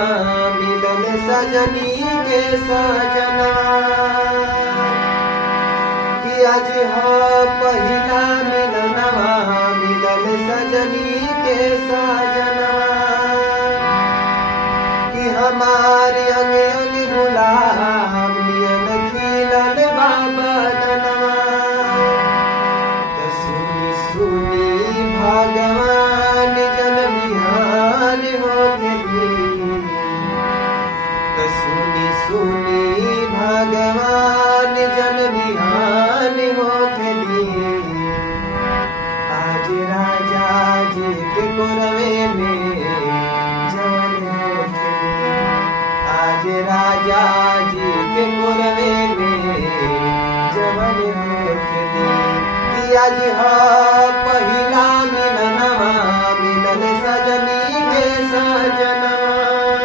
मिलन सजनी के सजना कि आज पहिला मिलनवा मिलन सजनी के सजना कि हमारी अंग अंग गुलाम नियन खिलल बाबदनवा सुनी सुनी भगवान जन बिहान हो गई सुनी सुनी भगवान जन बिहान हो गई आज राजा जी के कोरवे में जवन हो गई आज राजा जी के कोरवे में जवन हो गई कि आज पहिला